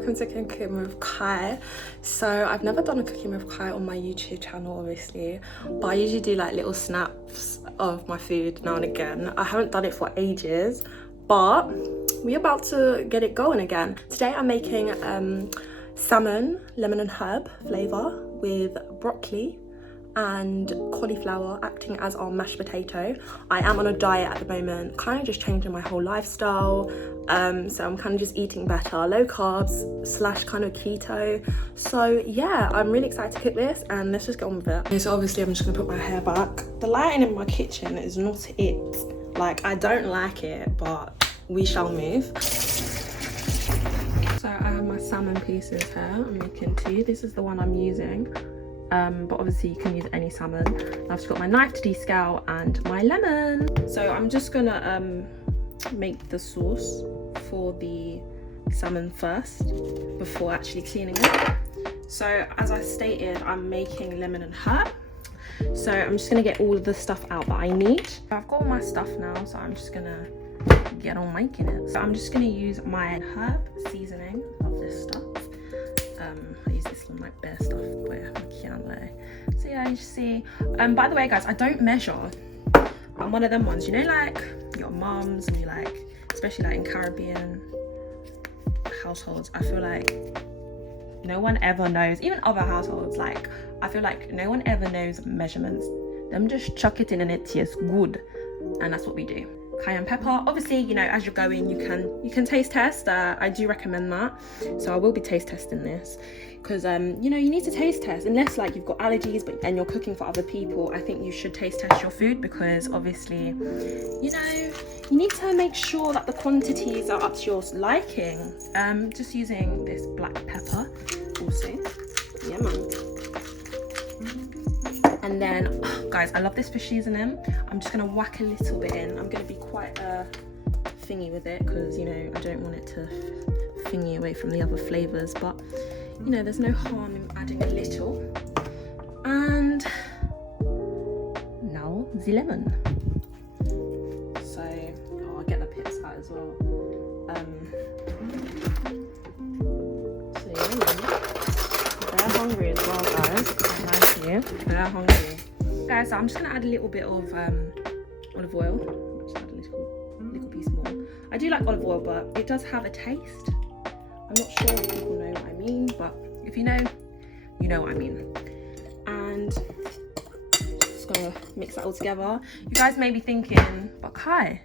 welcome to Cooking with Kai. So I've never done a Cooking with Kai on my YouTube channel, obviously, but I usually do like little snaps of my food now and again. I haven't done it for ages, but we're about to get it going again. Today I'm making salmon, lemon and herb flavour with broccoli and cauliflower acting as our mashed potato. I am on a diet at the moment, kind of just changing my whole lifestyle, so I'm kind of just eating better, low carbs / kind of keto. So yeah, I'm really excited to cook this, and let's just get on with it. Okay, so obviously I'm just gonna put my hair back. The lighting in my kitchen is not it. Like, I don't like it, but we shall move. So I have my salmon pieces here. I'm making 2. This is the one I'm using. But obviously you can use any salmon. I've just got my knife to descale and my lemon. So I'm just gonna make the sauce for the salmon first before actually cleaning it. So as I stated, I'm making lemon and herb. So I'm just gonna get all of the stuff out that I need. I've got all my stuff now, so I'm just gonna get on making it. So I'm just gonna use my herb seasoning of this stuff. I use this like bare stuff where I can lay. So yeah, you see. By the way, guys, I don't measure. I'm one of them ones, you know, like your mums and you like, especially like in Caribbean households. I feel like no one ever knows. Even other households, like I feel like no one ever knows measurements. Them just chuck it in and it tastes good, and that's what we do. Cayenne pepper, obviously, you know, as you're going, you can taste test. I do recommend that, so I will be taste testing this because you know, you need to taste test unless like you've got allergies and you're cooking for other people. I think you should taste test your food because obviously, you know, you need to make sure that the quantities are up to your liking. Just using this black pepper also, yeah man. And then, guys, I love this for seasoning. I'm just gonna whack a little bit in. I'm gonna be quite thingy with it because, you know, I don't want it to thingy away from the other flavors, but you know, there's no harm in adding a little. And now the lemon. So I'll get the pips out as well. So yeah, they're hungry as well, guys. They're hungry. Guys, so I'm just gonna add a little bit of olive oil. Just add a little piece more. I do like olive oil, but it does have a taste. I'm not sure if people know what I mean, but if you know, you know what I mean. And just gonna mix that all together. You guys may be thinking, but Kai,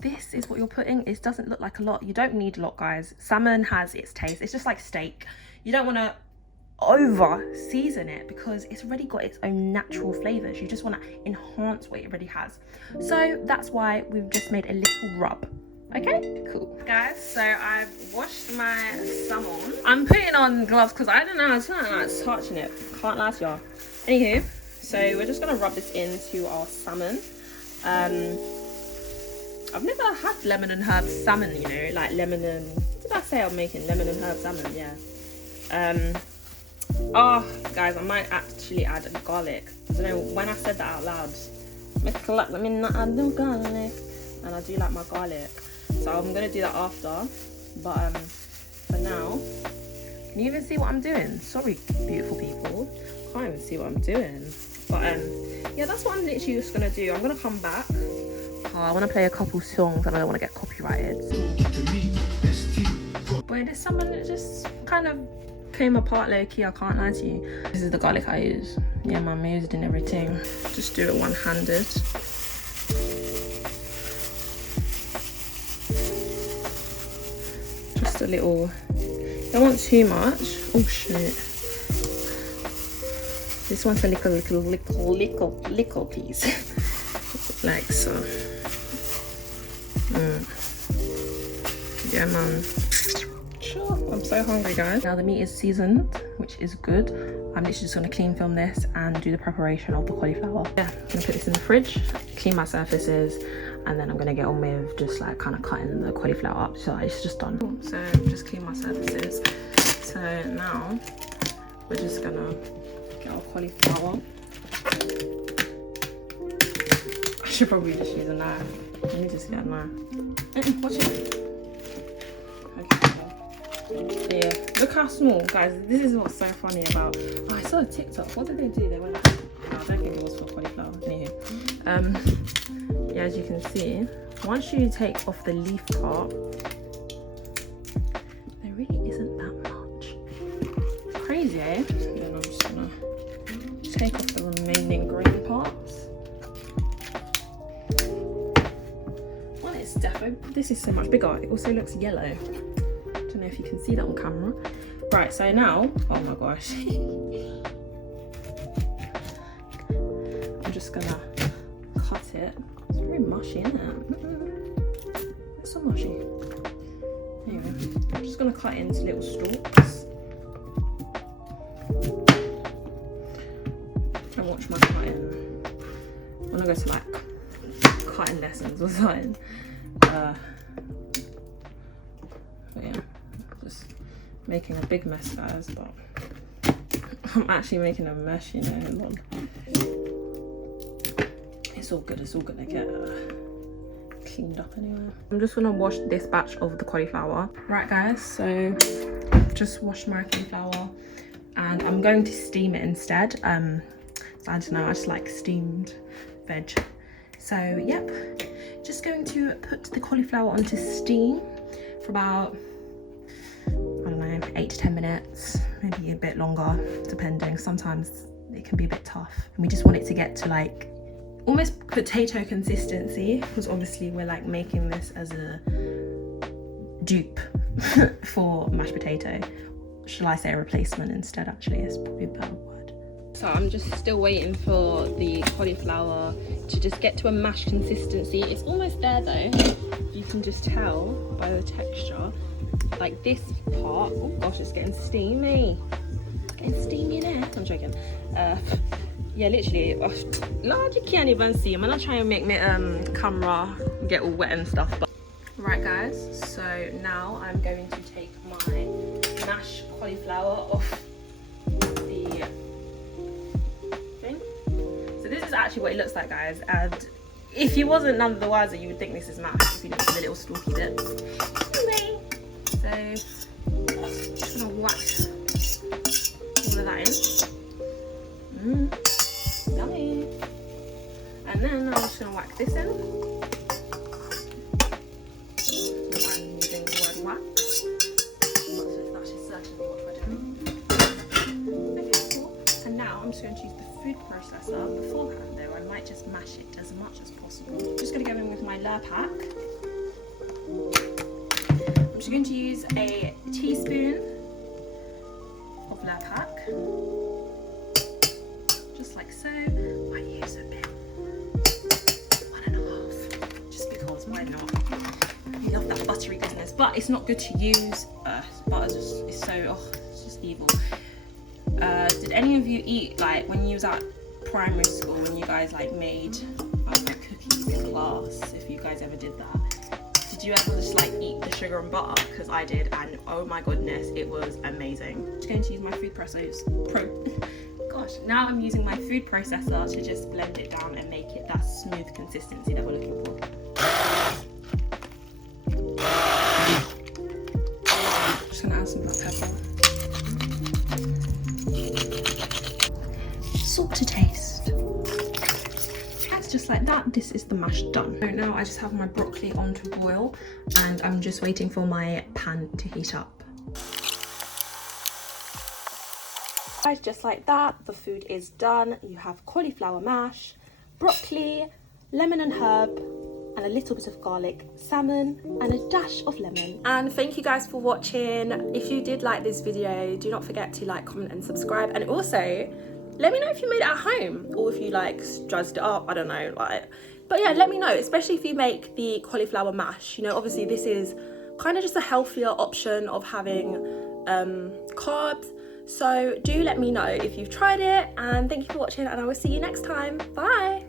this is what you're putting. It doesn't look like a lot. You don't need a lot, guys. Salmon has its taste. It's just like steak. You don't want to over season it because it's already got its own natural flavors. You just want to enhance what it already has. So that's why we've just made a little rub. Okay, cool. Guys, so I've washed my salmon. I'm putting on gloves because I don't know, it's not like touching it. Can't lie to y'all. Anywho, so we're just gonna rub this into our salmon. I've never had lemon and herb salmon, you know, like lemon and, did I say I'm making lemon and herb salmon? Yeah. Oh, guys, I might actually add garlic. I don't know, when I said that out loud, let me not add no garlic. And I do like my garlic. So I'm gonna do that after. But for now, can you even see what I'm doing? Sorry, beautiful people. Can't even see what I'm doing. But yeah, that's what I'm literally just gonna do. I'm gonna come back. I wanna play a couple songs and I don't wanna get copyrighted. But there's someone that just kind of came apart low-key, I can't lie to you. This is the garlic I use. Yeah, mum used and everything. Just do it one-handed. Just a little, don't want too much. Oh shit. This one's a little piece. Like so. Yeah man. I'm so hungry, guys. Now the meat is seasoned, which is good. I'm literally just gonna clean film this and do the preparation of the cauliflower. Yeah, I'm gonna put this in the fridge, clean my surfaces, and then I'm gonna get on with just like kind of cutting the cauliflower up. So it's just done. So just clean my surfaces. So now we're just gonna get our cauliflower. I should probably just use a knife. Let me just get a knife. Watch it. Okay. Yeah, look how small, guys. This is what's so funny about. Oh, I saw a TikTok. What did they do? They went. No, I don't think it was for cauliflower. Anywho, yeah, as you can see, once you take off the leaf part, there really isn't that much. Crazy, eh? Then I'm just gonna take off the remaining green parts. Well, it's defo. This is so much bigger. It also looks yellow. Don't know if you can see that on camera. Right, so now, oh my gosh. I'm just gonna cut it. It's very mushy, isn't it? It's so mushy. Anyway, I'm just gonna cut it into little stalks. And watch my cutting. When I go to like cutting lessons or something. But yeah, just making a big mess, guys, but I'm actually making a mess, you know. Hold on. It's all good, I get cleaned up anyway. I'm just gonna wash this batch of the cauliflower. Right, guys, so I've just washed my cauliflower and I'm going to steam it instead. So I don't know, I just like steamed veg. So yep, just going to put the cauliflower onto steam for about, I don't know, 8 to 10 minutes, maybe a bit longer, depending. Sometimes it can be a bit tough. And we just want it to get to like almost potato consistency, because obviously we're like making this as a dupe for mashed potato. Shall I say a replacement instead? Actually, it's probably a better word. So I'm just still waiting for the cauliflower to just get to a mashed consistency. It's almost there though. You can just tell by the texture. Like this part, oh gosh, it's getting steamy. It's getting steamy in there. I'm joking. Yeah, literally, Lord, you can't even see. I'm gonna try and make my camera get all wet and stuff. But right, guys, so now I'm going to take my mashed cauliflower off the thing. So this is actually what it looks like, guys, and if you wasn't none of the wiser, you would think this is mashed if you look at the little stalky bits. Anyway, so just gonna wax all of that in. Yummy. And then I'm just gonna whack this in. I'm using the word wax. That is certainly what we're doing. Okay, cool. And now I'm just going to use the food processor. Beforehand though, I might just mash it as much as possible. I'm just gonna go in with my Lurpak. I'm just going to use a teaspoon of Lurpak. Just like so. I use a bit, 1.5, just because why not? I love that buttery goodness, but it's not good to use. Butter is so, it's just evil. Did any of you eat, like when you was at primary school, when you guys like made cookies in class, if you guys ever did that? Did you ever just like eat the sugar and butter? Because I did, and oh my goodness, it was amazing. I'm just going to use my food processor. Gosh, now I'm using my food processor to just blend it down and make it that smooth consistency that we're looking for. Just gonna add some black pepper. Salt to taste. That's just like that. This is the mash done. So now I just have my broccoli on to boil and I'm just waiting for my pan to heat up. Guys, just like that, the food is done. You have cauliflower mash, broccoli, lemon and herb, and a little bit of garlic, salmon, and a dash of lemon. And thank you guys for watching. If you did like this video, do not forget to like, comment, and subscribe. And also, let me know if you made it at home or if you like dressed it up. I don't know, like. But yeah, let me know, especially if you make the cauliflower mash. You know, obviously this is kind of just a healthier option of having carbs. So do let me know if you've tried it, and thank you for watching, and I will see you next time. Bye.